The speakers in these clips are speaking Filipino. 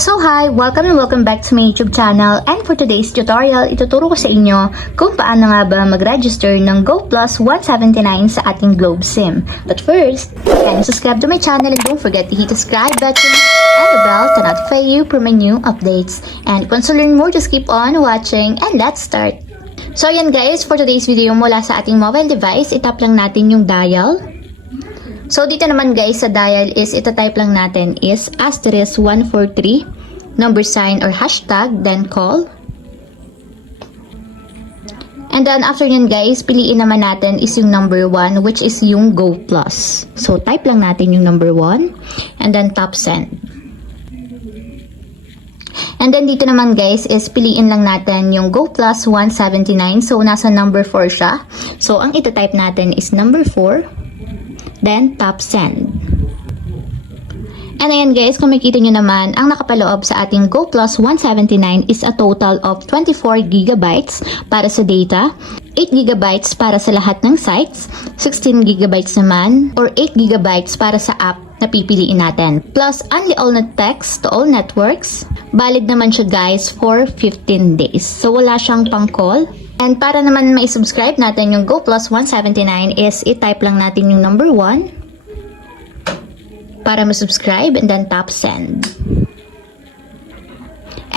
So hi! Welcome and welcome back to my YouTube channel, and for today's tutorial, ituturo ko sa inyo kung paano nga ba mag-register ng GO+179 sa ating Globe SIM. But first, kindly subscribe to my channel and don't forget to hit the subscribe button and the bell to notify you for my new updates. And if you want to learn more, just keep on watching and let's start! So ayan guys, for today's video mula sa ating mobile device, itap lang natin yung dial. So, dito naman guys, sa dial is, itatype lang natin is *143, number sign or hashtag, then call. And then, after yun guys, piliin naman natin is yung number 1, which is yung Go+. So, type lang natin yung number 1, and then tap send. And then, dito naman guys, is piliin lang natin yung GO+179. So, nasa number 4 siya. So, ang itatype natin is number 4. Then, tap send. And ayan guys, kung makikita nyo naman, ang nakapaloob sa ating GO+179 is a total of 24 GB para sa data, 8 GB para sa lahat ng sites, 16 GB naman, or 8 GB para sa app na pipiliin natin. Plus, only all net text to all networks. Valid naman siya guys for 15 days. So, wala siyang pang-call. And para naman ma-subscribe natin yung GO+179 is i-type lang natin yung number 1 para ma-subscribe and then tap send.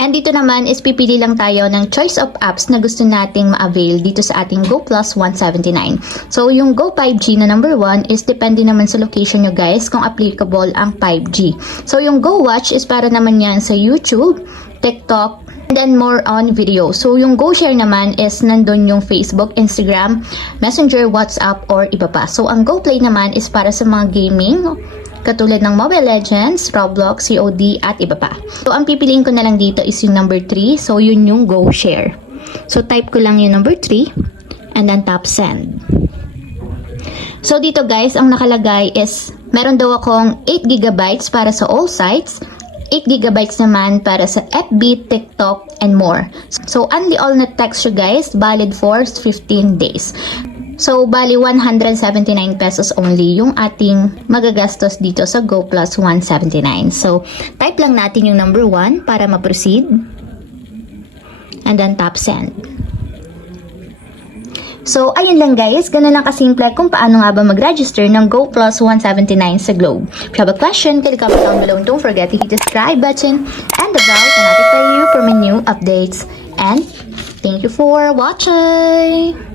And dito naman is pipili lang tayo ng choice of apps na gusto nating ma-avail dito sa ating GO+179. So yung Go 5G na number 1 is depende naman sa location nyo guys kung applicable ang 5G. So yung Go Watch is para naman yan sa YouTube, TikTok, and then more on video. So, yung Go Share naman is nandun yung Facebook, Instagram, Messenger, WhatsApp, or iba pa. So, ang Go Play naman is para sa mga gaming, katulad ng Mobile Legends, Roblox, COD, at iba pa. So, ang pipiliin ko na lang dito is yung number 3. So, yun yung Go Share. So, type ko lang yung number 3, and then tap send. So, dito guys, ang nakalagay is, meron daw akong 8 GB para sa all sites, 8 GB naman para sa FB, TikTok, and more. So, only all net text siya guys, valid for 15 days. So, bali 179 pesos only yung ating magagastos dito sa GO+179. So, type lang natin yung number 1 para ma-proceed. And then tap send. So, ayun lang guys, ganun lang kasimple kung paano nga ba mag-register ng GO+179 sa Globe. If you have a question, comment down below and don't forget to hit the subscribe button and the bell to notify you for my new updates. And thank you for watching!